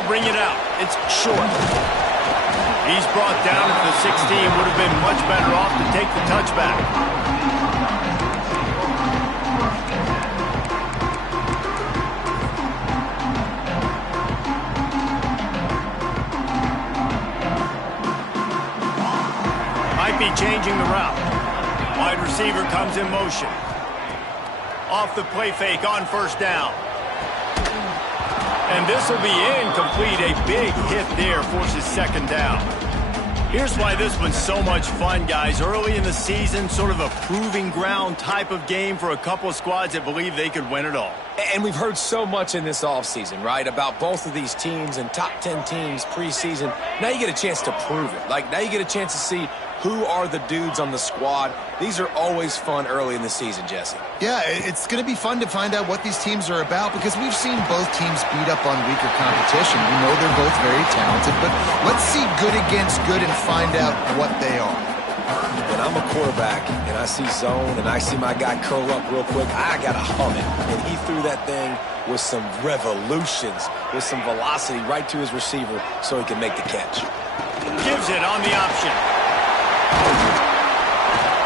He'll bring it out. It's short. He's brought down at the 16. Would have been much better off to take the touchback. Be changing the route. Wide receiver comes in motion. Off the play fake on first down. And this will be incomplete. A big hit there forces second down. Here's why this one's so much fun, guys. Early in the season, sort of a proving ground type of game for a couple of squads that believe they could win it all. And we've heard so much in this offseason, right, about both of these teams and top 10 teams preseason. Now you get a chance to prove it. Like, now you get a chance to see who are the dudes on the squad. These are always fun early in the season, Jesse. Yeah, it's going to be fun to find out what these teams are about because we've seen both teams beat up on weaker competition. We know they're both very talented, but let's see good against good and find out what they are. When I'm a quarterback and I see zone and I see my guy curl up real quick, I got to hum it. And he threw that thing with some revolutions, with some velocity right to his receiver so he can make the catch. Gives it on the option.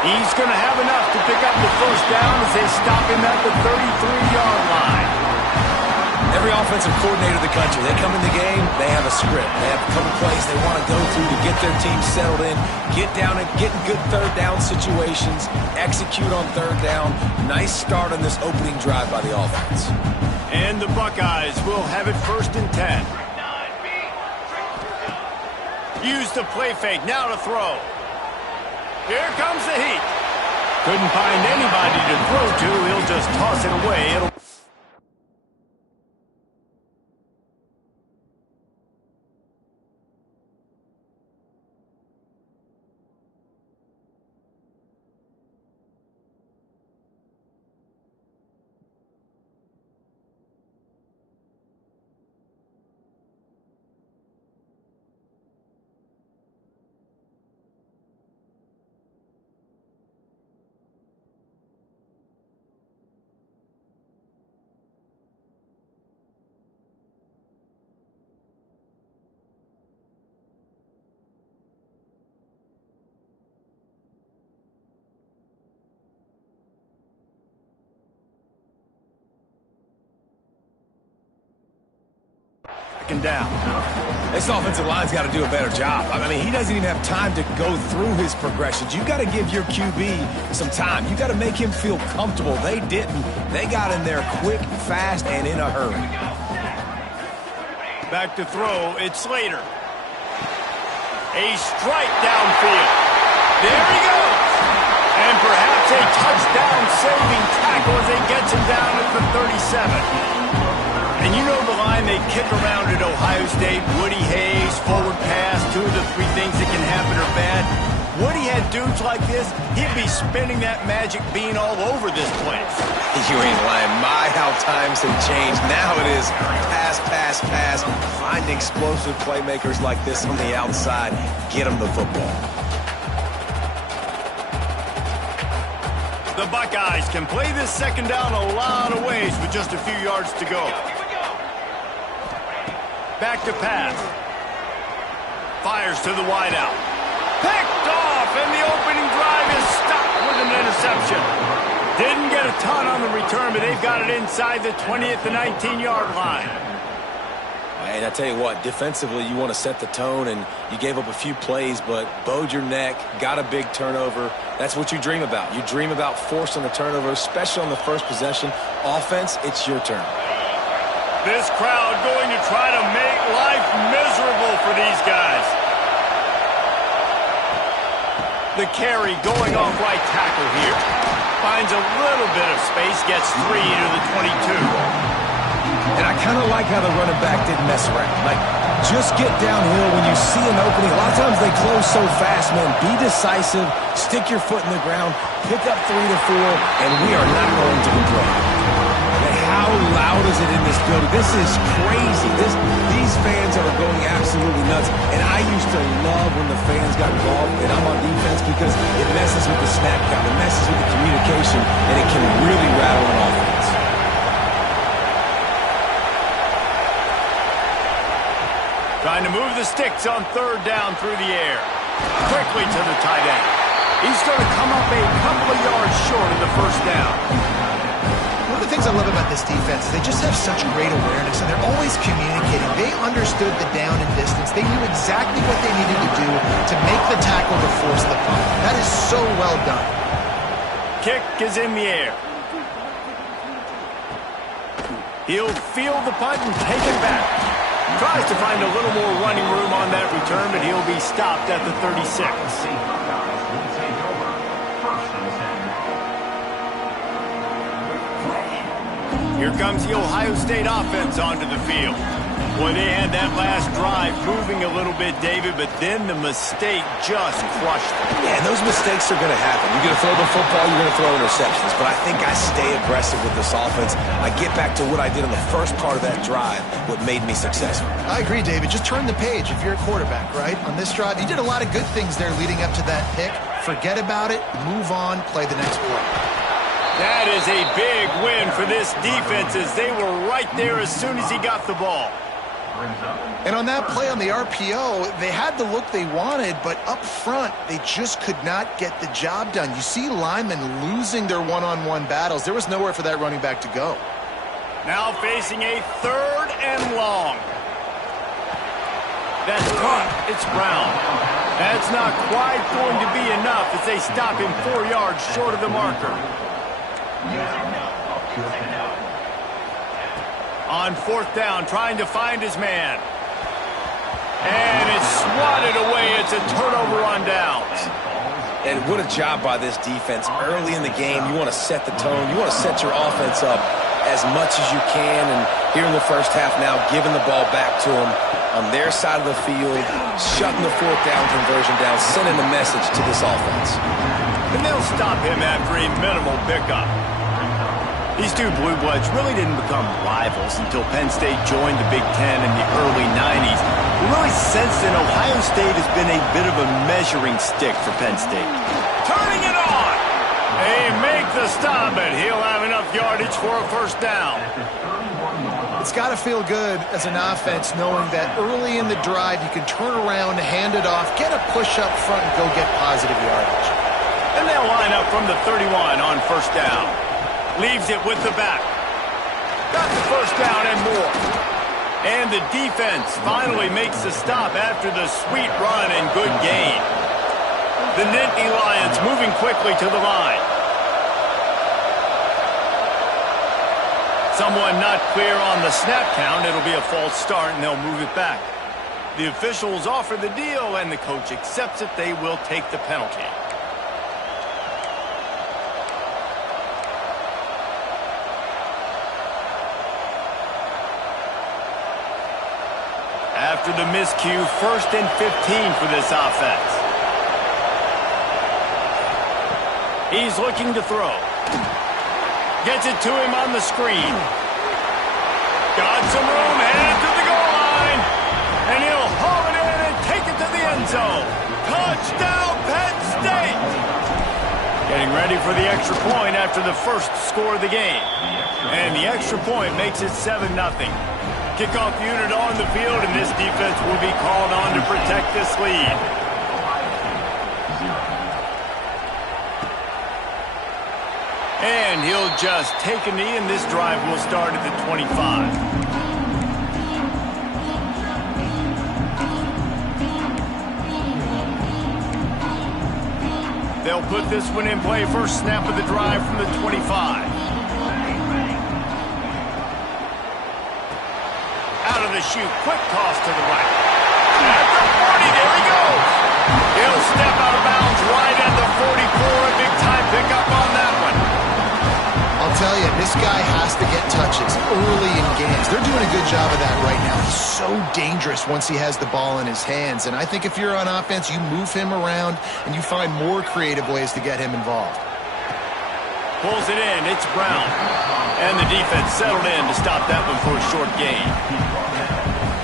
He's going to have enough to pick up the first down as they stop him at the 33-yard line. Every offensive coordinator in the country, they come in the game, they have a script. They have a couple plays they want to go through to get their team settled in, get down and get in good third down situations, execute on third down. Nice start on this opening drive by the offense. And the Buckeyes will have it 1st and 10. Use the play fake, now to throw. Here comes the heat. Couldn't find anybody to throw to. He'll just toss it away. Down. This offensive line's got to do a better job. I mean, he doesn't even have time to go through his progressions. You've got to give your QB some time. You've got to make him feel comfortable. They didn't. They got in there quick, fast, and in a hurry. Back to throw. It's Slater. A strike downfield. There he goes. And perhaps a touchdown-saving tackle as he gets him down at the 37. And you know the line they kick around at Ohio State, Woody Hayes, forward pass, 2 of the 3 things that can happen are bad. Woody had dudes like this, he'd be spinning that magic bean all over this place. You ain't lying. My, how times have changed. Now it is pass, pass, pass. Find explosive playmakers like this on the outside. Get them the football. The Buckeyes can play this second down a lot of ways with just a few yards to go. Back to pass. Fires to the wideout. Picked off, and the opening drive is stopped with an interception. Didn't get a ton on the return, but they've got it inside the 20 at the 19-yard line. And I tell you what, defensively, you want to set the tone, and you gave up a few plays, but bowed your neck, got a big turnover. That's what you dream about. You dream about forcing the turnover, especially on the first possession. Offense, it's your turn. This crowd going to try to make life miserable for these guys. The carry going off right tackle here. Finds a little bit of space, gets 3 to the 22. And I kind of like how the running back didn't mess around. Like, just get downhill when you see an opening. A lot of times they close so fast, man. Be decisive, stick your foot in the ground, pick up 3 to 4, and we are not going to complain. How loud is it in this building? This is crazy. These fans are going absolutely nuts. And I used to love when the fans got involved and I'm on defense because it messes with the snap count, it messes with the communication, and it can really rattle an offense. Trying to move the sticks on third down through the air. Quickly to the tight end. He's going to come up a couple of yards short of the first down. One of the things I love about this defense is they just have such great awareness, and they're always communicating. They understood the down and distance. They knew exactly what they needed to do to make the tackle to force the punt. That is so well done. Kick is in the air. He'll field the punt and take it back. Tries to find a little more running room on that return, but he'll be stopped at the 36. Here comes the Ohio State offense onto the field. Boy, they had that last drive moving a little bit, David, but then the mistake just crushed them. Yeah, and those mistakes are going to happen. You're going to throw the football, you're going to throw interceptions. But I think I stay aggressive with this offense. I get back to what I did in the first part of that drive, what made me successful. I agree, David. Just turn the page if you're a quarterback, right? On this drive, you did a lot of good things there leading up to that pick. Forget about it, move on, play the next play. That is a big win for this defense as they were right there as soon as he got the ball. And on that play on the RPO, they had the look they wanted, but up front, they just could not get the job done. You see linemen losing their one-on-one battles. There was nowhere for that running back to go. Now facing a 3rd and long. That's caught. It's Brown. That's not quite going to be enough as they stop him 4 yards short of the marker. On 4th down, trying to find his man. And it's swatted away. It's a turnover on downs. And what a job by this defense. Early in the game, you want to set the tone. You want to set your offense up as much as you can. And here in the first half now, giving the ball back to them on their side of the field, shutting the 4th down conversion down, sending a message to this offense. And they'll stop him after a minimal pickup. These two Blue Bloods really didn't become rivals until Penn State joined the Big Ten in the early 90s. We really sensed that Ohio State has been a bit of a measuring stick for Penn State. Turning it on! They make the stop, and he'll have enough yardage for a first down. It's got to feel good as an offense knowing that early in the drive you can turn around, hand it off, get a push up front, and go get positive yardage. And they'll line up from the 31 on first down. Leaves it with the back. Got the first down and more. And the defense finally makes the stop after the sweet run and good gain. The Nittany Lions moving quickly to the line. Someone not clear on the snap count. It'll be a false start, and they'll move it back. The officials offer the deal, and the coach accepts it. They will take the penalty. After the miscue, 1st and 15 for this offense. He's looking to throw. Gets it to him on the screen. Got some room, headed to the goal line. And he'll haul it in and take it to the end zone. Touchdown, Penn State! Getting ready for the extra point after the first score of the game. And the extra point makes it 7-0. Kickoff unit on the field, and this defense will be called on to protect this lead. And he'll just take a knee, and this drive will start at the 25. They'll put this one in play. First snap of the drive from the 25. Out of the chute, quick toss to the right. At the 40, there he goes. He'll step out of bounds right at the 44. A big-time pickup on that one. I'll tell you, this guy has to get touches early in games. They're doing a good job of that right now. He's so dangerous once he has the ball in his hands. And I think if you're on offense, you move him around and you find more creative ways to get him involved. Pulls it in. It's Brown. And the defense settled in to stop that one for a short gain.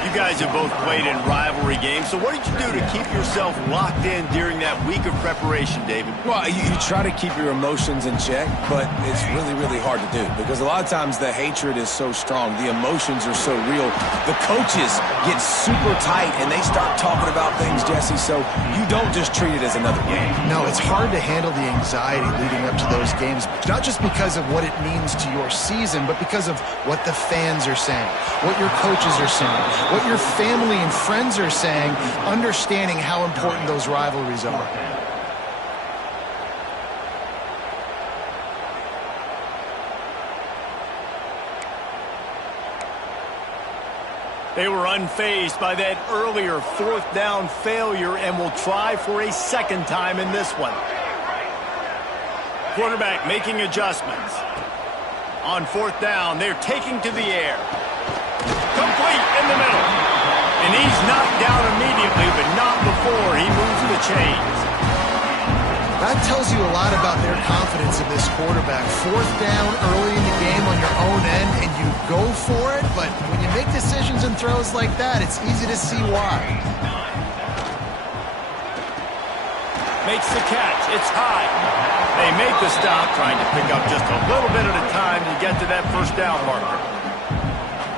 You You guys have both played in rivalry games, so what did you do to keep yourself locked in during that week of preparation, David? Well, you try to keep your emotions in check, but it's really, really hard to do because a lot of times the hatred is so strong. The emotions are so real. The coaches get super tight, and they start talking about things, Jesse, so you don't just treat it as another game. No, it's hard to handle the anxiety leading up to those games, not just because of what it means to your season, but because of what the fans are saying, what your coaches are saying, what your family and friends are saying, understanding how important those rivalries are. They were unfazed by that earlier fourth down failure and will try for a second time in this one. Quarterback making adjustments. On fourth down, they're taking to the air. Complete in the middle. And he's knocked down immediately, but not before he moves the chains. That tells you a lot about their confidence in this quarterback. Fourth down early in the game on your own end, and you go for it, but when you make decisions and throws like that, it's easy to see why. Makes the catch. It's high. They make the stop, trying to pick up just a little bit at a time to get to that first down marker.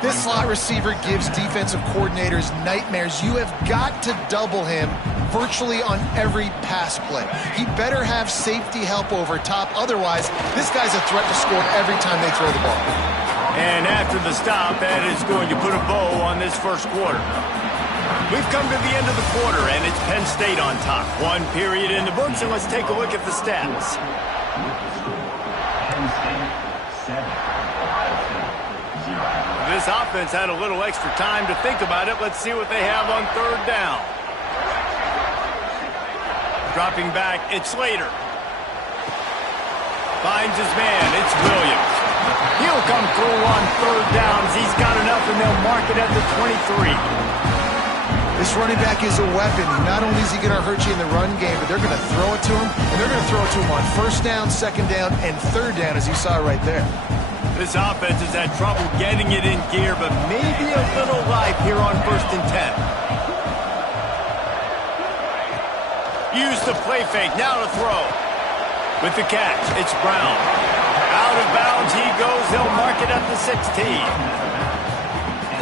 This slot receiver gives defensive coordinators nightmares. You have got to double him virtually on every pass play. He better have safety help over top. Otherwise, this guy's a threat to score every time they throw the ball. And after the stop, that is going to put a bow on this first quarter. We've come to the end of the quarter, and it's Penn State on top. One period in the books, and let's take a look at the stats. This offense had a little extra time to think about it. Let's see what they have on third down. Dropping back, it's Slater. Finds his man, it's Williams. He'll come through on third downs. He's got enough, and they'll mark it at the 23. This running back is a weapon. Not only is he going to hurt you in the run game, but they're going to throw it to him, and they're going to throw it to him on first down, second down, and third down, as you saw right there. This offense has had trouble getting it in gear, but maybe a little life here on 1st and 10. Use the play fake, now to throw. With the catch, it's Brown. Out of bounds he goes, they'll mark it at the 16.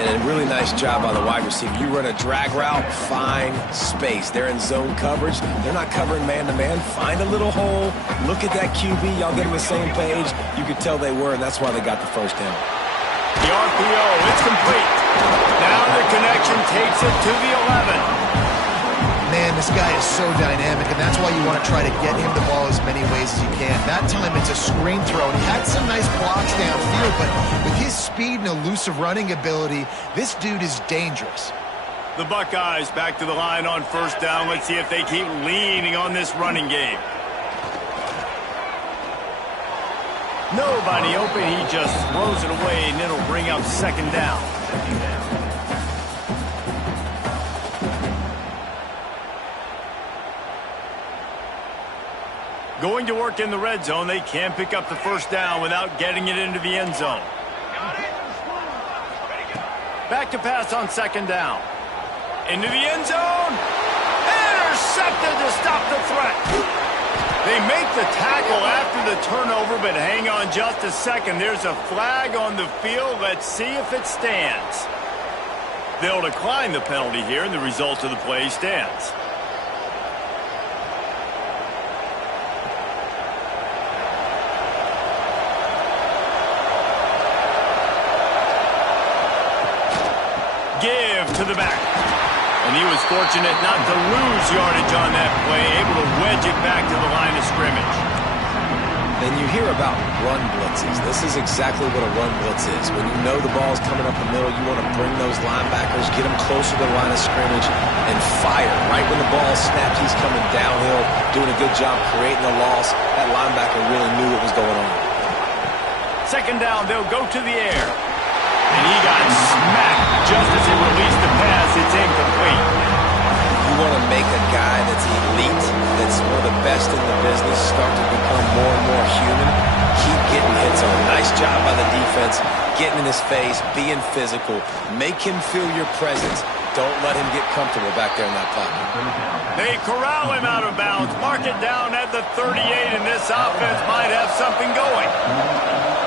And a really nice job by the wide receiver. You run a drag route, find space. They're in zone coverage. They're not covering man-to-man. Find a little hole. Look at that QB. Y'all get on the same page. You could tell they were, and that's why they got the first down. The RPO, it's complete. Now the connection takes it to the 11. Man, this guy is so dynamic, and that's why you want to try to get him the ball as many ways as you can. That time it's a screen throw, and he had some nice blocks downfield, but with his speed and elusive running ability, this dude is dangerous. The Buckeyes back to the line on first down. Let's see if they keep leaning on this running game. Nobody open. He just throws it away, and it'll bring up second down. Going to work in the red zone. They can't pick up the first down without getting it into the end zone. Back to pass on second down. Into the end zone. Intercepted to stop the threat. They make the tackle after the turnover, but hang on just a second. There's a flag on the field. Let's see if it stands. They'll decline the penalty here, and the result of the play stands. Give to the back. And he was fortunate not to lose yardage on that play, able to wedge it back to the line of scrimmage. And you hear about run blitzes. This is exactly what a run blitz is. When you know the ball's coming up the middle, you want to bring those linebackers, get them closer to the line of scrimmage, and fire. Right when the ball snapped, he's coming downhill, doing a good job creating a loss. That linebacker really knew what was going on. Second down, they'll go to the air. And he got smacked just as he released the pass. It's incomplete. You want to make a guy that's elite, that's one of the best in the business, start to become more and more human. Keep getting hits on. Nice job by the defense. defense, getting in his face, being physical. Make him feel your presence. Don't let him get comfortable back there in that pocket. They corral him out of bounds. Mark it down at the 38, and this offense might have something going.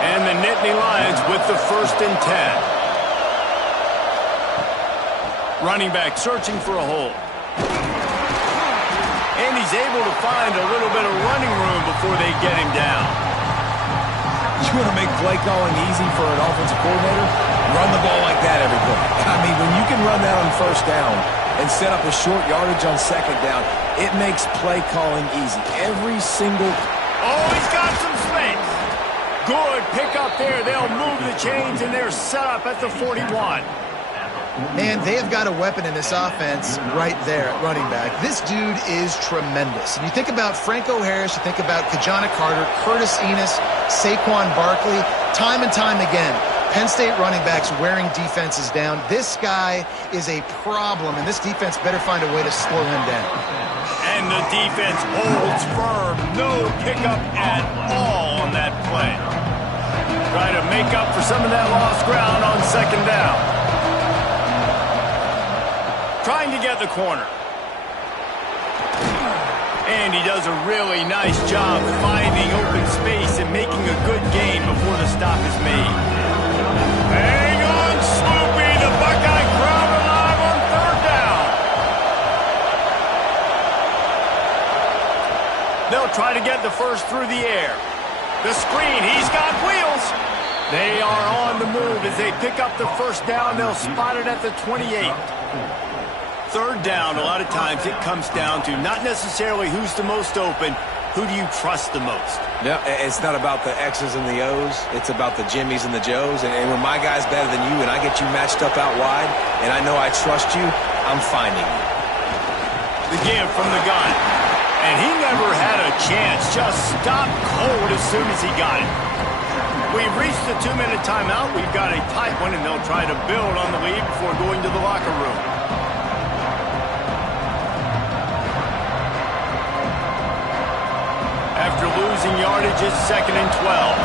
And the Nittany Lions with the 1st and 10. Running back searching for a hole. And he's able to find a little bit of running room before they get him down. You want to make play calling easy for an offensive coordinator? Run the ball like that every play. I mean, when you can run that on 1st down and set up a short yardage on 2nd down, it makes play calling easy. Every single... Oh, he's got some space. Good pick up there. They'll move the chains, and they're set up at the 41. Man, they have got a weapon in this offense right there at running back. This dude is tremendous. And you think about Franco Harris, you think about Kajana Carter, Curtis Enis, Saquon Barkley, time and time again, Penn State running backs wearing defenses down. This guy is a problem, and this defense better find a way to slow him down. And the defense holds firm. No pickup at all on that play. Try to make up for some of that lost ground on 2nd down. Trying to get the corner. And he does a really nice job finding open space and making a good gain before the stop is made. Hang on, Sloopy. The Buckeye crowd alive on 3rd down. They'll try to get the first through the air. The screen. He's got wheels. They are on the move as they pick up the 1st down. They'll spot it at the 28. 3rd down, a lot of times it comes down to not necessarily who's the most open, who do you trust the most? Yeah, it's not about the X's and the O's. It's about the Jimmies and the Joes. And when my guy's better than you and I get you matched up out wide and I know I trust you, I'm finding you. The give from the gun. And he never had a chance. Just stopped cold as soon as he got it. We've reached the 2-minute timeout. We've got a tight one, and they'll try to build on the lead before going to the locker room. After losing yardage, it's 2nd and 12.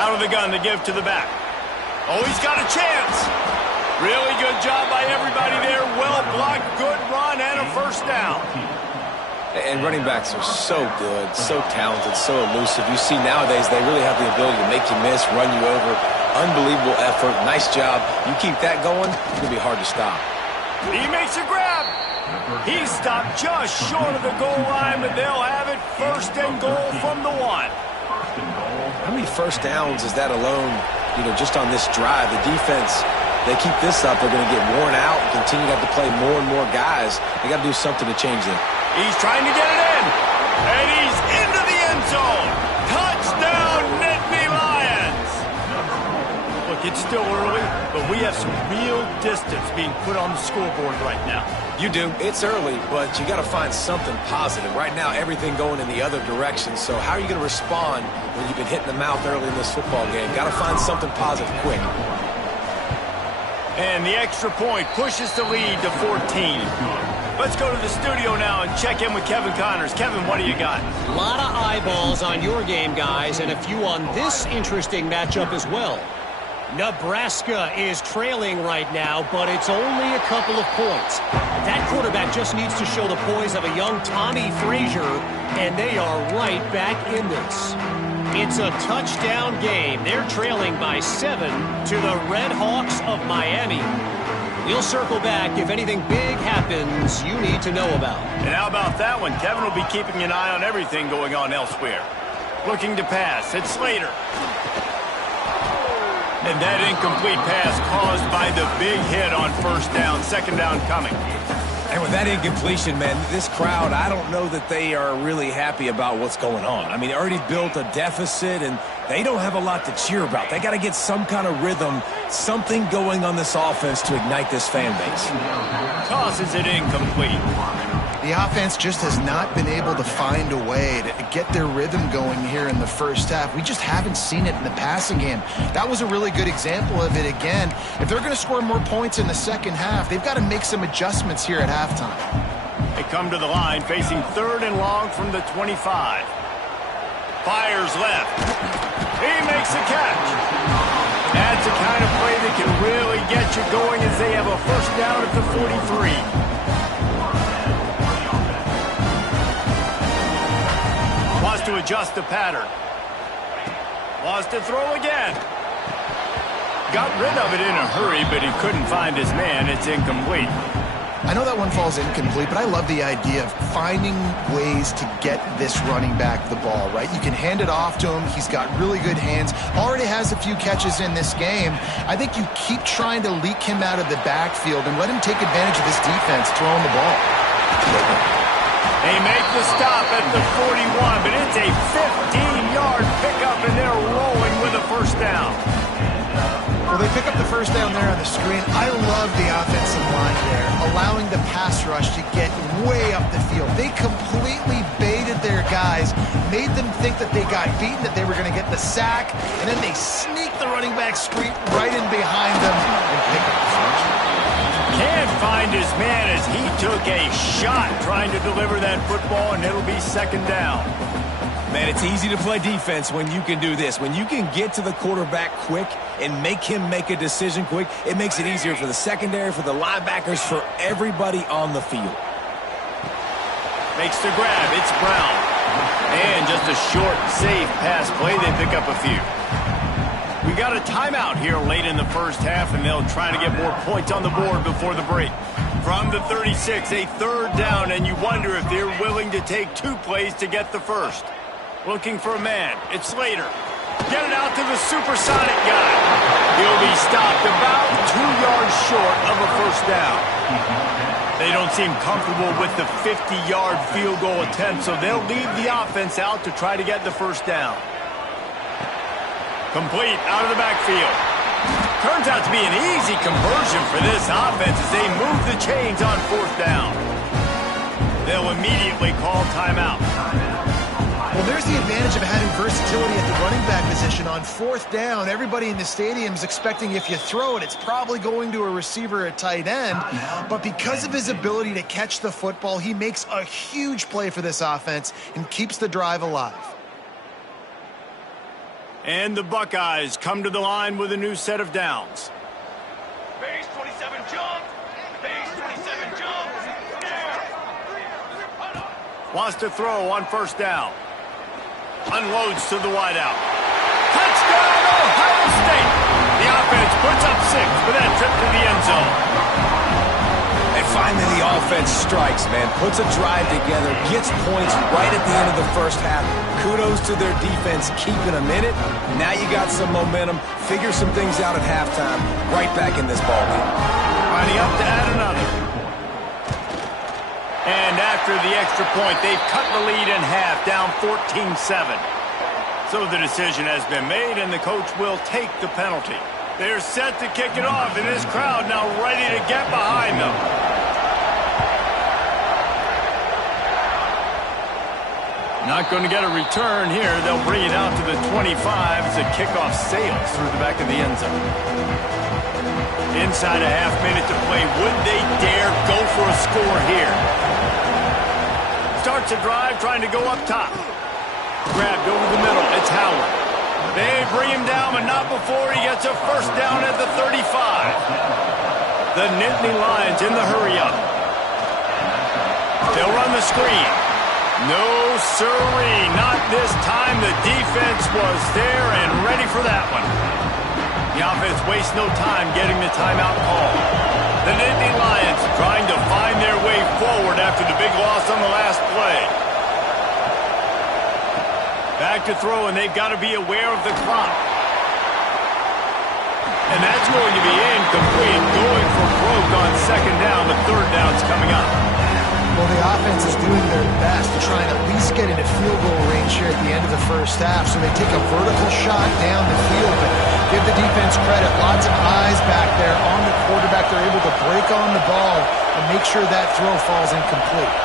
Out of the gun to give to the back. Oh, he's got a chance. Really good job by everybody there. Well blocked, good run, and a 1st down. And running backs are so good, so talented, so elusive. You see nowadays they really have the ability to make you miss, run you over. Unbelievable effort. Nice job. You keep that going, it's going to be hard to stop. He makes a grab. He stopped just short of the goal line, but they'll have it 1st and goal from the 1. How many 1st downs is that alone, just on this drive? The defense, they keep this up, they're going to get worn out and continue to have to play more and more guys. They got to do something to change that. He's trying to get it in, and he's into the end zone. Touchdown, Nittany Lions. Look, it's still early, but we have some real distance being put on the scoreboard right now. You do. It's early, but you got to find something positive. Right now, everything going in the other direction. So how are you going to respond when you've been hit in the mouth early in this football game? Got to find something positive quick. And the extra point pushes the lead to 14. Let's go to the studio now and check in with Kevin Connors. Kevin, what do you got? A lot of eyeballs on your game, guys, and a few on this interesting matchup as well. Nebraska is trailing right now, but it's only a couple of points. That quarterback just needs to show the poise of a young Tommy Frazier, and they are right back in this. It's a touchdown game. They're trailing by 7 to the Red Hawks of Miami. We'll circle back if anything big happens you need to know about. And how about that one? Kevin will be keeping an eye on everything going on elsewhere. Looking to pass. It's Slater. And that incomplete pass caused by the big hit on 1st down. 2nd down coming. And with that incompletion, man, this crowd, I don't know that they are really happy about what's going on. I mean, they already built a deficit, and they don't have a lot to cheer about. They got to get some kind of rhythm, something going on this offense to ignite this fan base. Tosses it incomplete. The offense just has not been able to find a way to get their rhythm going here in the 1st half. We just haven't seen it in the passing game. That was a really good example of it again. If they're going to score more points in the 2nd half, they've got to make some adjustments here at halftime. They come to the line facing 3rd and long from the 25. Fires left. He makes the catch. That's the kind of play that can really get you going as they have a first down at the 43. Wants to adjust the pattern. Wants to throw again. Got rid of it in a hurry, but he couldn't find his man. It's incomplete. I know that one falls incomplete, but I love the idea of finding ways to get this running back the ball, right? You can hand it off to him. He's got really good hands. Already has a few catches in this game. I think you keep trying to leak him out of the backfield and let him take advantage of this defense throwing the ball. They make the stop at the 41, but it's a 15-yard pickup, and they're rolling with a first down. Well, they pick up the first down there on the screen. I love the offensive line there, allowing the pass rush to get way up the field. They completely baited their guys, made them think that they got beaten, that they were going to get the sack, and then they sneak the running back screen right in behind them and pick up the first. Can't find his man as he took a shot trying to deliver that football, and it'll be 2nd down. Man, it's easy to play defense when you can do this. When you can get to the quarterback quick and make him make a decision quick, it makes it easier for the secondary, for the linebackers, for everybody on the field. Makes the grab. It's Brown. And just a short, safe pass play. They pick up a few. We got a timeout here late in the first half, and they'll try to get more points on the board before the break. From the 36, a 3rd down, and you wonder if they're willing to take 2 plays to get the first. Looking for a man. It's Slater. Get it out to the supersonic guy. He'll be stopped about 2 yards short of a first down. They don't seem comfortable with the 50-yard field goal attempt, so they'll leave the offense out to try to get the first down. Complete out of the backfield. Turns out to be an easy conversion for this offense as they move the chains on 4th down. They'll immediately call timeout. Well, there's the advantage of having versatility at the running back position. On 4th down, everybody in the stadium is expecting if you throw it, it's probably going to a receiver at tight end. But because of his ability to catch the football, he makes a huge play for this offense and keeps the drive alive. And the Buckeyes come to the line with a new set of downs. Base 27 jump. Base 27 jump. Wants to throw on 1st down. Unloads to the wideout. Touchdown, Ohio State! The offense puts up 6 for that trip to the end zone. And finally the offense strikes, man. Puts a drive together, gets points right at the end of the first half. Kudos to their defense keeping them in it. Now you got some momentum. Figure some things out at halftime. Right back in this ballgame. Lining up to add another. And after the extra point, they've cut the lead in half, down 14-7. So the decision has been made, and the coach will take the penalty. They're set to kick it off, and this crowd now ready to get behind them. Not going to get a return here. They'll bring it out to the 25 as the kickoff sails through the back of the end zone. Inside a half minute to play. Would they dare go for a score here? Starts a drive trying to go up top. Grabbed over the middle. It's Howard. They bring him down, but not before he gets a first down at the 35. The Nittany Lions in the hurry-up. They'll run the screen. No sirree, not this time. The defense was there and ready for that one. The offense wastes no time getting the timeout call. The Nittany Lions trying to find their way forward after the big loss on the last play. Back to throw, and they've got to be aware of the clock. And that's going to be incomplete, going for broke on 2nd down. The 3rd down's coming up. Well, the offense is doing their best to try and at least get into field goal range here at the end of the first half. So they take a vertical shot down the field, but give the defense credit. Lots of eyes back there on the quarterback. They're able to break on the ball and make sure that throw falls incomplete.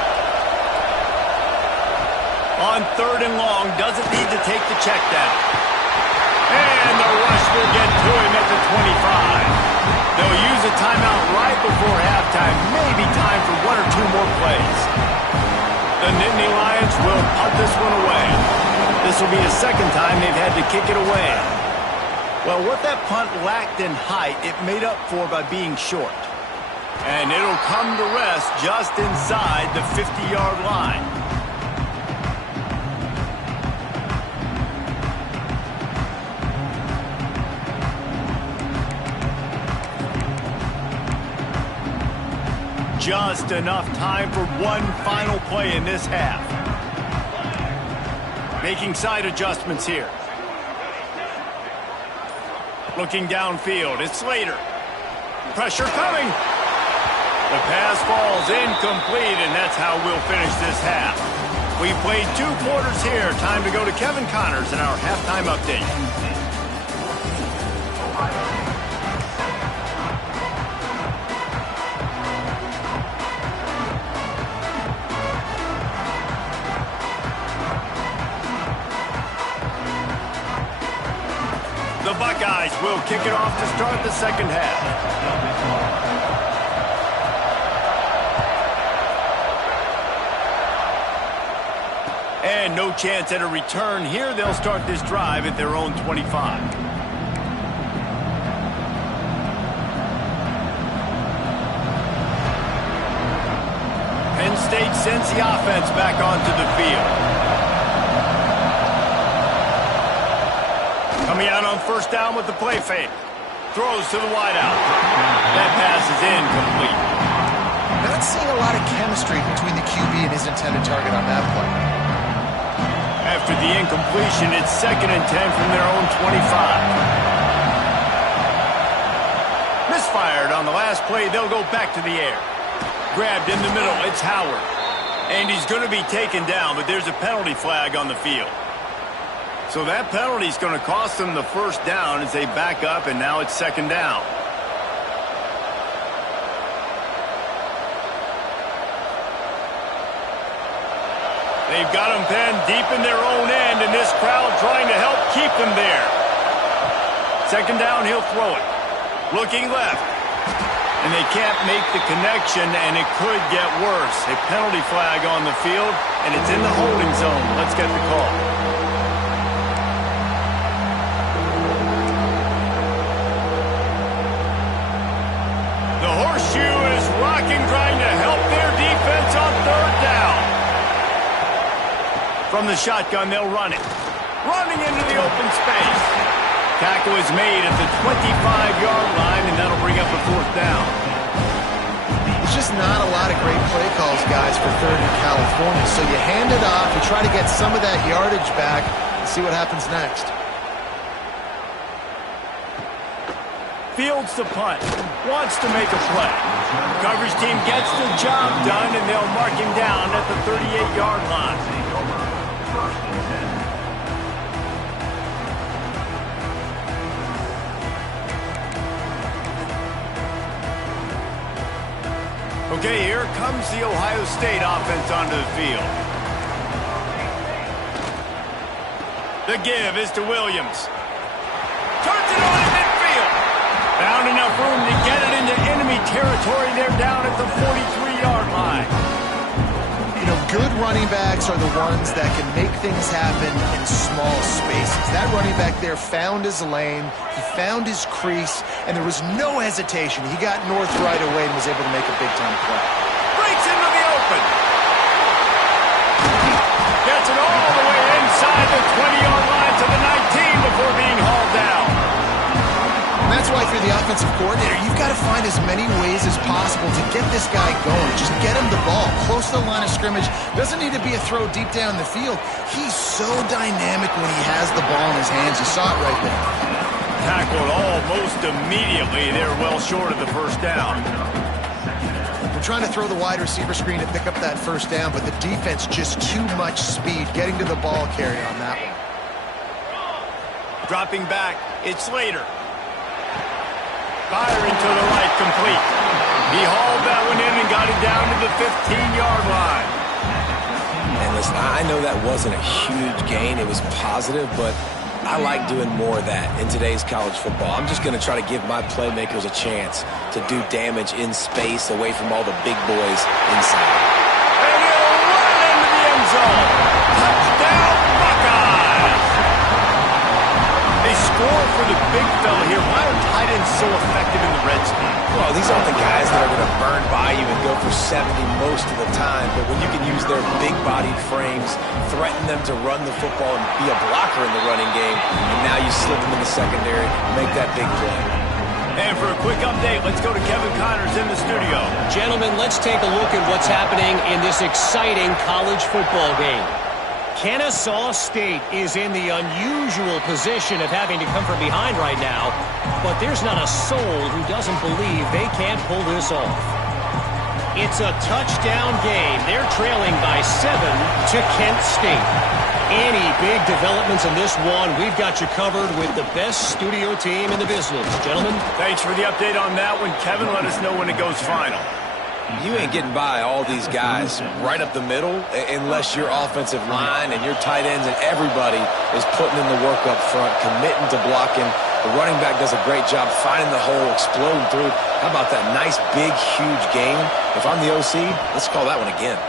On 3rd and long, doesn't need to take the check down. And the rush will get to him at the 25. They'll use a timeout right before halftime. Maybe time for 1 or 2 more plays. this one away. This will be the second time they've had to kick it away. Well, what that punt lacked in height, it made up for by being short. And it'll come to rest just inside the 50-yard line. Just enough time for one final play in this half. Making side adjustments here. Looking downfield, it's Slater. Pressure coming. The pass falls incomplete, and that's how we'll finish this half. We played 2 quarters here. Time to go to Kevin Connors in our halftime update. The Buckeyes will kick it off to start the second half. And no chance at a return here. They'll start this drive at their own 25. Penn State sends the offense back onto the field. Coming out on first down with the play fake. Throws to the wideout. That pass is incomplete. Not seeing a lot of chemistry between the QB and his intended target on that play. After the incompletion, it's 2nd and 10 from their own 25. Misfired on the last play. They'll go back to the air. Grabbed in the middle. It's Howard. And he's going to be taken down, but there's a penalty flag on the field. So that penalty is going to cost them the first down as they back up, and now it's 2nd down. They've got them pinned deep in their own end, and this crowd trying to help keep them there. 2nd down, he'll throw it. Looking left. And they can't make the connection, and it could get worse. A penalty flag on the field, and it's in the holding zone. Let's get the call. The horseshoe is rocking, trying to help their defense on 3rd down. From the shotgun, they'll run it. Running into the open space. Tackle is made at the 25-yard line, and that'll bring up a 4th down. There's just not a lot of great play calls, guys, for 3rd in California. So you hand it off, you try to get some of that yardage back, and see what happens next. Fields the punt. Wants to make a play. Coverage team gets the job done, and they'll mark him down at the 38-yard line. Okay, here comes the Ohio State offense onto the field. The give is to Williams. Turns it on in midfield. Found enough room to get it into enemy territory. They're down at the 43-yard line. You know, good running backs are the ones that can make things happen in small spaces. That running back there found his lane, he found his crease, and there was no hesitation. He got north right away and was able to make a big-time play. Breaks into the open. Gets it all the way inside the 20-yard line to the 19 before being hauled down. And that's why if you're the offensive coordinator, you've got to find as many ways as possible to get this guy going. Just get him the ball close to the line of scrimmage. Doesn't need to be a throw deep down the field. He's so dynamic when he has the ball in his hands. You saw it right there. Tackled almost immediately. They're well short of the first down. They're trying to throw the wide receiver screen to pick up that first down, but the defense just too much speed getting to the ball carrier on that one. Dropping back, it's Slater. Firing to the right, complete. He hauled that one in and got it down to the 15-yard line. And listen, I know that wasn't a huge gain. It was positive, but I like doing more of that in today's college football. I'm just going to try to give my playmakers a chance to do damage in space away from all the big boys inside. And he'll run into the end zone. Touchdown! so effective in the red zone? Well, these aren't the guys that are going to burn by you and go for 70 most of the time, but when you can use their big-bodied frames, threaten them to run the football and be a blocker in the running game, and now you slip them in the secondary, make that big play. And for a quick update, let's go to Kevin Connors in the studio. Gentlemen, let's take a look at what's happening in this exciting college football game. Kennesaw State is in the unusual position of having to come from behind right now, but there's not a soul who doesn't believe they can't pull this off. It's a touchdown game. They're trailing by 7 to Kent State. Any big developments in this one, we've got you covered with the best studio team in the business. Gentlemen. Thanks for the update on that one. Kevin, let us know when it goes final. You ain't getting by all these guys right up the middle unless your offensive line and your tight ends and everybody is putting in the work up front, committing to blocking. The running back does a great job finding the hole, exploding through. How about that nice, big, huge game? If I'm the OC, let's call that one again.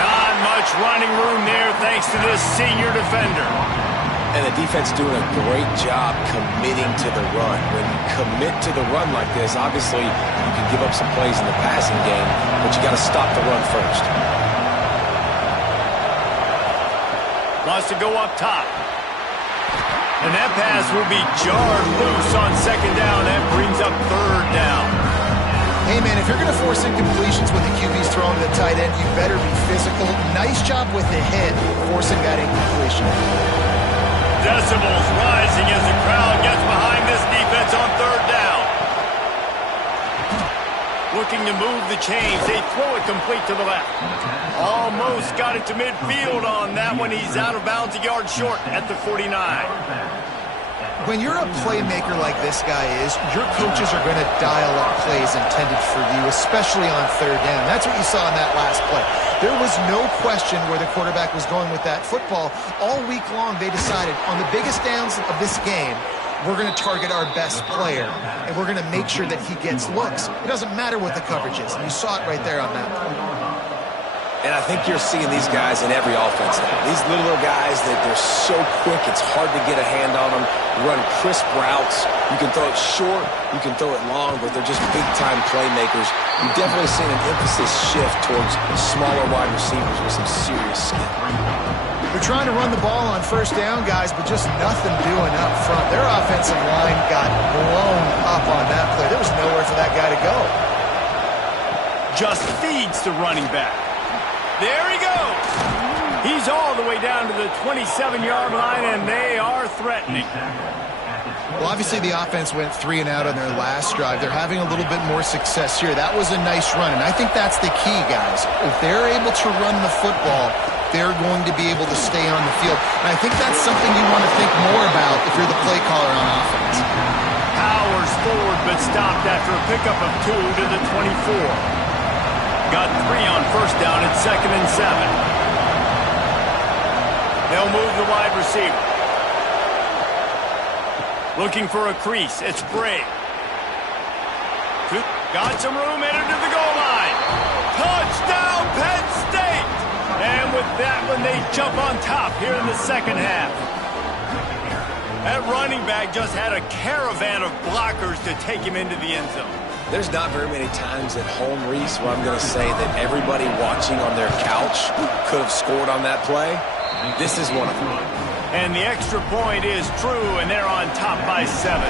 Not much running room there thanks to this senior defender. And the defense doing a great job committing to the run. When you commit to the run like this, obviously you can give up some plays in the passing game, but you got to stop the run first. Wants to go up top. And that pass will be jarred loose on second down. That brings up third down. Hey, man, if you're going to force incompletions when the QB's throwing to the tight end, you better be physical. Nice job with the head forcing that incompletion. Decibels rising as the crowd gets behind this defense on third down. Looking to move the chains. They throw it complete to the left. Almost got it to midfield on that one. He's out of bounds a yard short at the 49. When you're a playmaker like this guy is, your coaches are going to dial up plays intended for you, especially on third down. That's what you saw in that last play. There was no question where the quarterback was going with that football. All week long, they decided on the biggest downs of this game, we're going to target our best player, and we're going to make sure that he gets looks. It doesn't matter what the coverage is. And you saw it right there on that play. And I think you're seeing these guys in every offense now. These little guys, that they're so quick, it's hard to get a hand on them. Run crisp routes. You can throw it short, you can throw it long, but they're just big-time playmakers. You've definitely seen an emphasis shift towards smaller wide receivers with some serious skill. They're trying to run the ball on first down, guys, but just nothing doing up front. Their offensive line got blown up on that play. There was nowhere for that guy to go. Just feeds the running back. There he goes. He's all the way down to the 27-yard line, and they are threatening. Well, obviously the offense went 3 and out on their last drive. They're having a little bit more success here. That was a nice run, and I think that's the key, guys. If they're able to run the football, they're going to be able to stay on the field. And I think that's something you want to think more about if you're the play caller on offense. Powers forward, but stopped after a pickup of 2 to the 24. Got 3 on first down at 2nd and 7. They'll move the wide receiver. Looking for a crease. It's Bray. Got some room, entered to the goal line. Touchdown, Penn State! And with that one, they jump on top here in the second half. That running back just had a caravan of blockers to take him into the end zone. There's not very many times at home, Reese, where I'm going to say that everybody watching on their couch could have scored on that play. This is one of them. And the extra point is true, and they're on top by 7.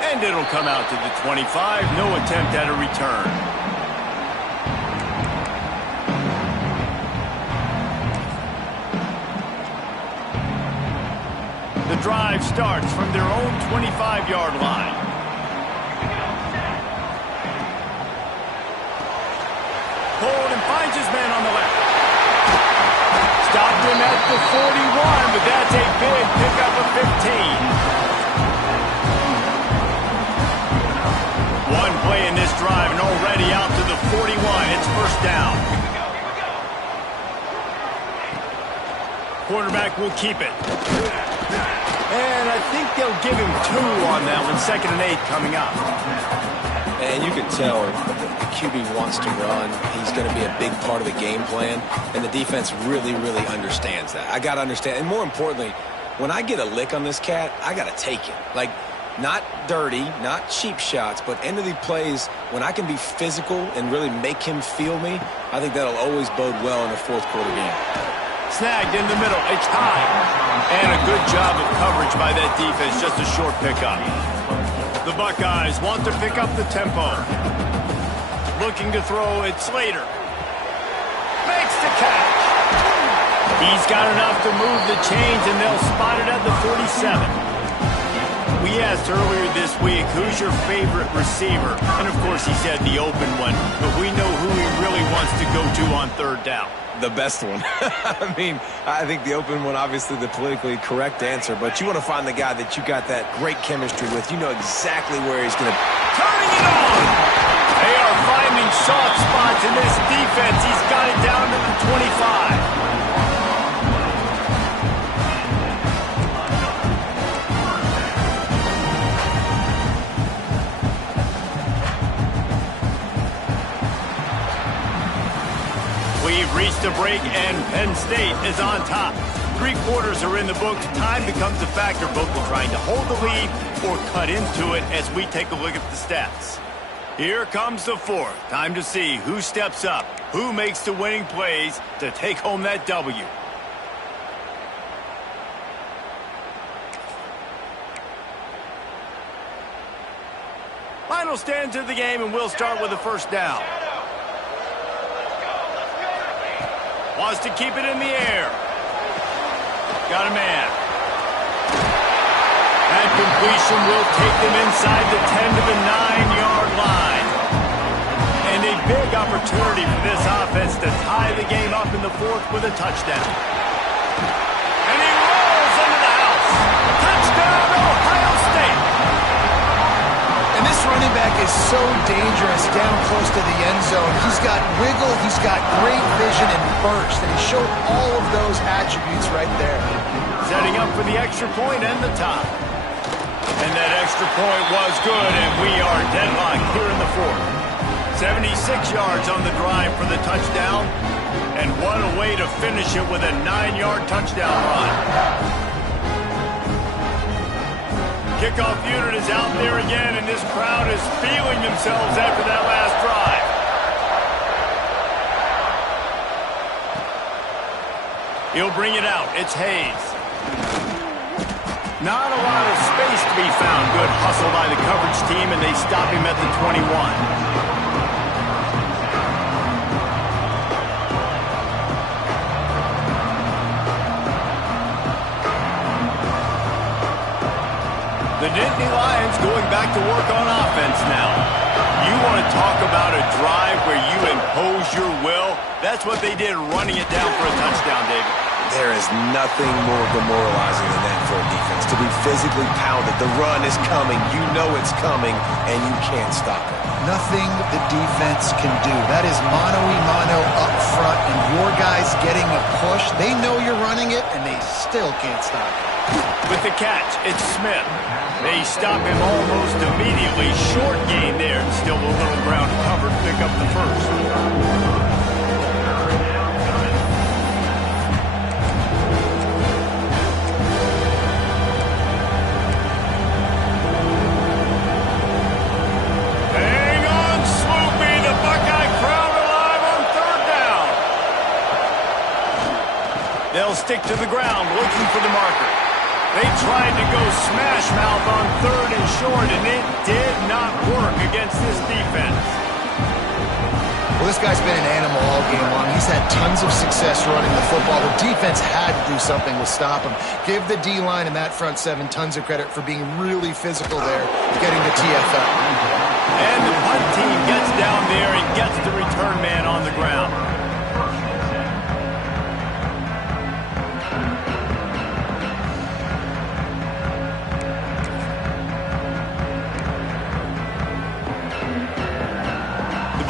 And it'll come out to the 25. No attempt at a return. The drive starts from their own 25-yard line. Pulled and finds his man on the left. Stopped him at the 41, but that's a big pickup of 15. One play in this drive and already out to the 41. It's first down. Quarterback will keep it. And I think they'll give him 2 on that one. 2nd and 8 coming up. And you can tell QB wants to run, he's going to be a big part of the game plan, and the defense really, really understands that. I got to understand, and more importantly, when I get a lick on this cat, I got to take it. Like, not dirty, not cheap shots, but end of the plays, when I can be physical and really make him feel me, I think that'll always bode well in a fourth quarter game. Snagged in the middle. It's high. And a good job of coverage by that defense. Just a short pickup. The Buckeyes want to pick up the tempo. Looking to throw it, Slater. Makes the catch. He's got enough to move the chains, and they'll spot it at the 47. We asked earlier this week, who's your favorite receiver? And, of course, he said the open one. But we know who he really wants to go to on third down. The best one. I mean, I think the open one, obviously the politically correct answer, but you want to find the guy that you got that great chemistry with. You know exactly where he's going to... Turning it on! They are finding soft spots in this defense. He's got it down to the 25. We've reached a break, and Penn State is on top. 3 quarters are in the books. Time becomes a factor, both in trying to hold the lead or cut into it as we take a look at the stats. Here comes the fourth. Time to see who steps up, who makes the winning plays to take home that W. Final stands of the game, and we'll start with the first down. Wants to keep it in the air. Got a man. That completion will take them inside the 10 to the 9-yard line. And a big opportunity for this offense to tie the game up in the fourth with a touchdown. And he rolls into the house. Touchdown, Ohio State. And this running back is so dangerous down close to the end zone. He's got wiggle, he's got great vision and burst, and he showed all of those attributes right there. Setting up for the extra point and the tie. And that extra point was good, and we are deadlocked here in the fourth. 76 yards on the drive for the touchdown, and what a way to finish it with a 9-yard touchdown run. Kickoff unit is out there again, and this crowd is feeling themselves after that last drive. He'll bring it out. It's Hayes. Not a lot of space to be found. Good hustle by the coverage team, and they stop him at the 21. The Nittany Lions going back to work on offense now. You want to talk about a drive where you impose your will? That's what they did, running it down for a touchdown, David. There is nothing more demoralizing than that for a defense. To be physically pounded. The run is coming. You know it's coming, and you can't stop it. Nothing the defense can do. That is mano-a-mano up front, and your guys getting a push. They know you're running it, and they still can't stop it. With the catch, it's Smith. They stop him almost immediately. Short gain there. Still a little ground covered. Pick up the first. Hang on, Swoopy. The Buckeye crowd alive on third down. They'll stick to the ground looking for the marker. They tried to go smash mouth on third and short, and it did not work against this defense. Well, this guy's been an animal all game long. He's had tons of success running the football. The defense had to do something to stop him. Give the D-line and that front seven tons of credit for being really physical there, getting the TFL. And the punt team gets down there and gets the return man on the ground.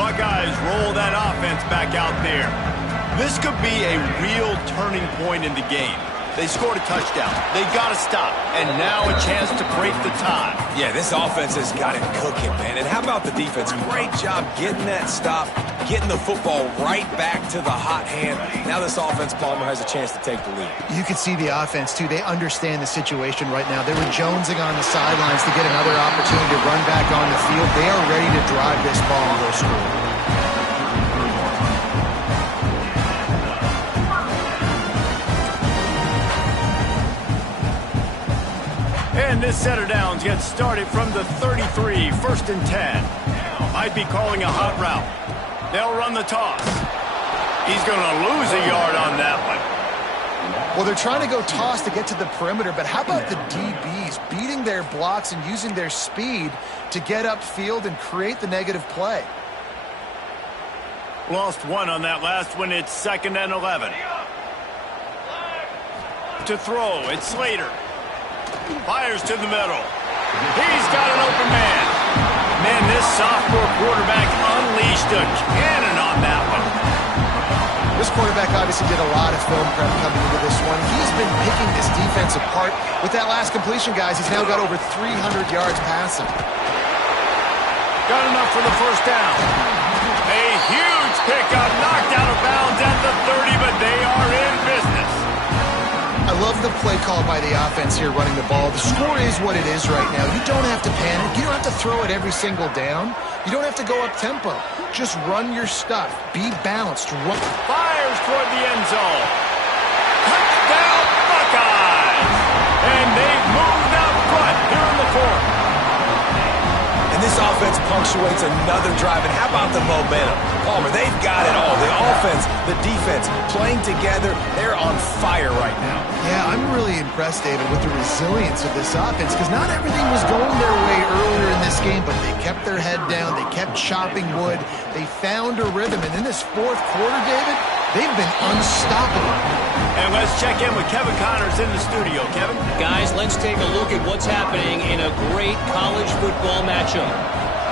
Buckeyes roll that offense back out there. This could be a real turning point in the game. They scored a touchdown. They got to stop. And now a chance to break the tie. Yeah, this offense has got it cooking, man. And how about the defense? Great job getting that stop, getting the football right back to the hot hand. Now this offense, Palmer, has a chance to take the lead. You can see the offense, too. They understand the situation right now. They were jonesing on the sidelines to get another opportunity to run back on the field. They are ready to drive this ball and go score. And this set of downs gets started from the 33, 1st and 10. Might be calling a hot route. They'll run the toss. He's going to lose a yard on that one. Well, they're trying to go toss to get to the perimeter, but how about the DBs beating their blocks and using their speed to get upfield and create the negative play? Lost one on that last one. It's 2nd and 11. To throw, it's Slater. Fires to the middle. He's got an open man. Man, this sophomore quarterback unleashed a cannon on that one. This quarterback obviously did a lot of film prep coming into this one. He's been picking this defense apart. With that last completion, guys, he's now got over 300 yards passing. Got enough for the 1st down. A huge pickup, knocked out of bounds at the 30, but they are in business. I love the play call by the offense here running the ball. The score is what it is right now. You don't have to panic. You don't have to throw it every single down. You don't have to go up-tempo. Just run your stuff. Be balanced. Fires toward the end zone. Touchdown, Buckeyes! And they've moved up front here in the 4th. And this offense punctuates another drive. And how about the momentum? Palmer, they've got it all. The offense, the defense, playing together. They're on fire right now. Yeah, I'm really impressed, David, with the resilience of this offense, because not everything was going their way earlier in this game, but they kept their head down. They kept chopping wood. They found a rhythm. And in this 4th quarter, David, they've been unstoppable. And let's check in with Kevin Connors in the studio. Kevin? Guys, let's take a look at what's happening in a great college football matchup.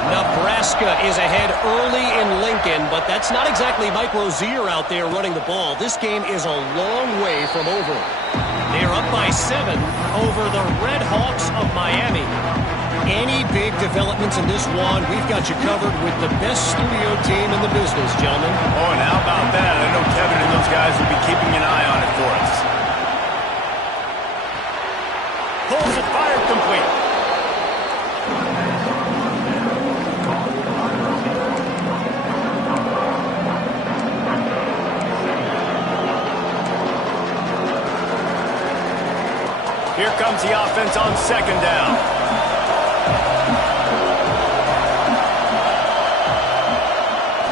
Nebraska is ahead early in Lincoln, but that's not exactly Mike Rozier out there running the ball. This game is a long way from over. They're up by 7 over the Red Hawks of Miami. Any big developments in this one, we've got you covered with the best studio team in the business, gentlemen. Oh, and how about that? I know Kevin and those guys will be keeping an eye on it for us. Pulls it, fired, complete. Here comes the offense on 2nd down.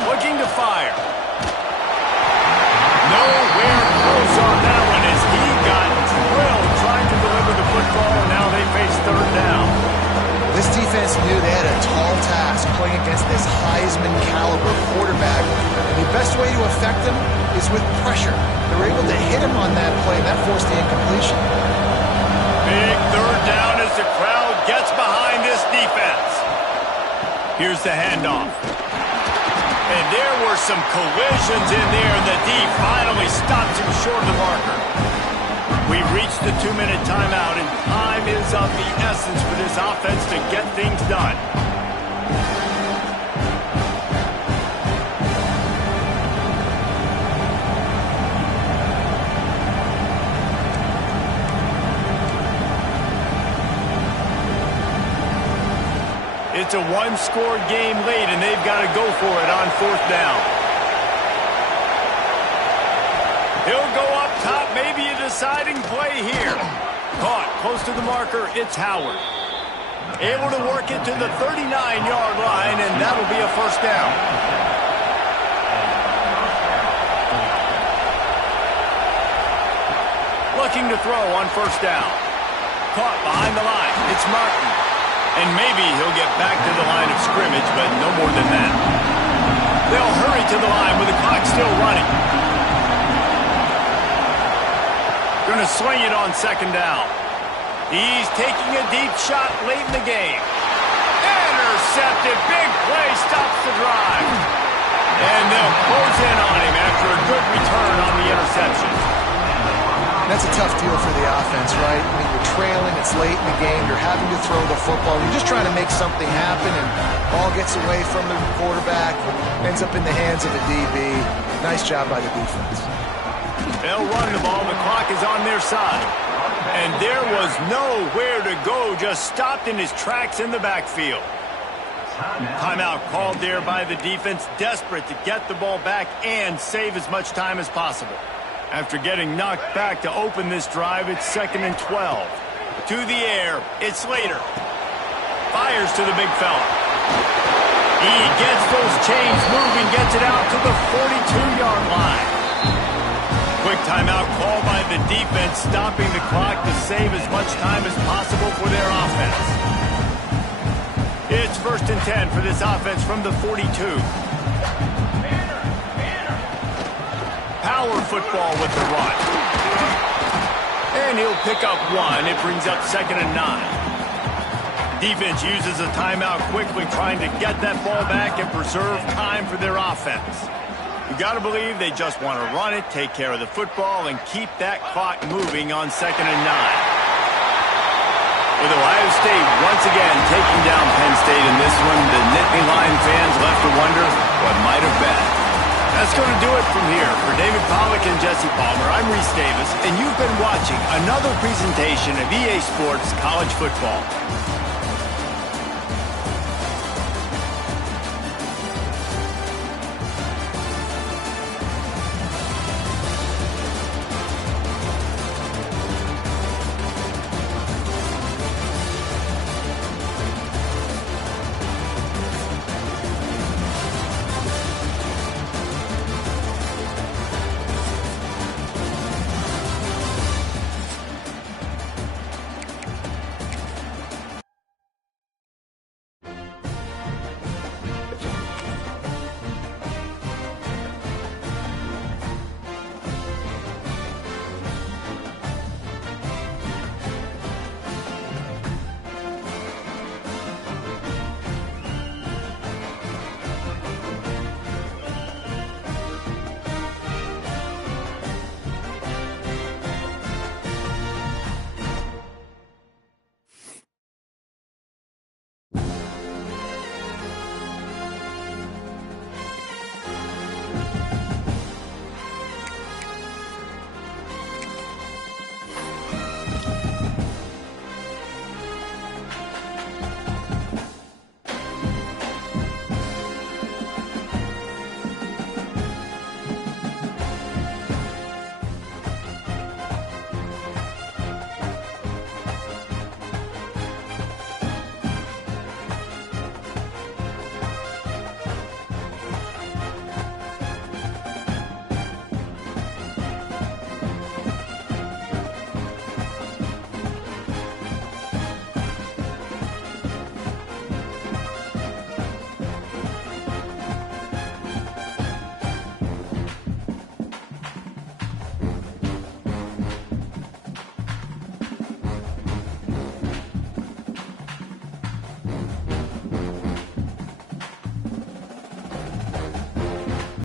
Looking to fire. Nowhere close on that one as he got drilled trying to deliver the football, and now they face 3rd down. This defense knew they had a tall task playing against this Heisman-caliber quarterback. And the best way to affect them is with pressure. They were able to hit him on that play, and that forced the incompletion. Big 3rd down as the crowd gets behind this defense. Here's the handoff. And there were some collisions in there. The D finally stops him short of the marker. We've reached the 2-minute timeout, and time is of the essence for this offense to get things done. It's a 1-score game late, and they've got to go for it on 4th down. He'll go up top, maybe a deciding play here. Caught close to the marker, it's Howard. Able to work it to the 39-yard line, and that'll be a 1st down. Looking to throw on 1st down. Caught behind the line, it's Martin. And maybe he'll get back to the line of scrimmage, but no more than that. They'll hurry to the line with the clock still running. Going to swing it on 2nd down. He's taking a deep shot late in the game. Intercepted. Big play stops the drive. And they'll close in on him after a good return on the interception. That's a tough deal for the offense, right? I mean, you're trailing, it's late in the game, you're having to throw the football, you're just trying to make something happen, and ball gets away from the quarterback, ends up in the hands of the DB. Nice job by the defense. They'll run the ball, the clock is on their side. And there was nowhere to go, just stopped in his tracks in the backfield. Timeout called there by the defense, desperate to get the ball back and save as much time as possible. After getting knocked back to open this drive, it's 2nd and 12. To the air, it's Slater. Fires to the big fella. He gets those chains moving, gets it out to the 42-yard line. Quick timeout call by the defense, stopping the clock to save as much time as possible for their offense. It's 1st and 10 for this offense from the 42. Power football with the run. And he'll pick up 1. It brings up 2nd and 9. Defense uses a timeout quickly, trying to get that ball back and preserve time for their offense. You got to believe they just want to run it, take care of the football, and keep that clock moving on 2nd and 9. With Ohio State once again taking down Penn State in this one, the Nittany Lion fans left to wonder what might have been. That's going to do it from here. For David Pollack and Jesse Palmer, I'm Reese Davis, and you've been watching another presentation of EA Sports College Football.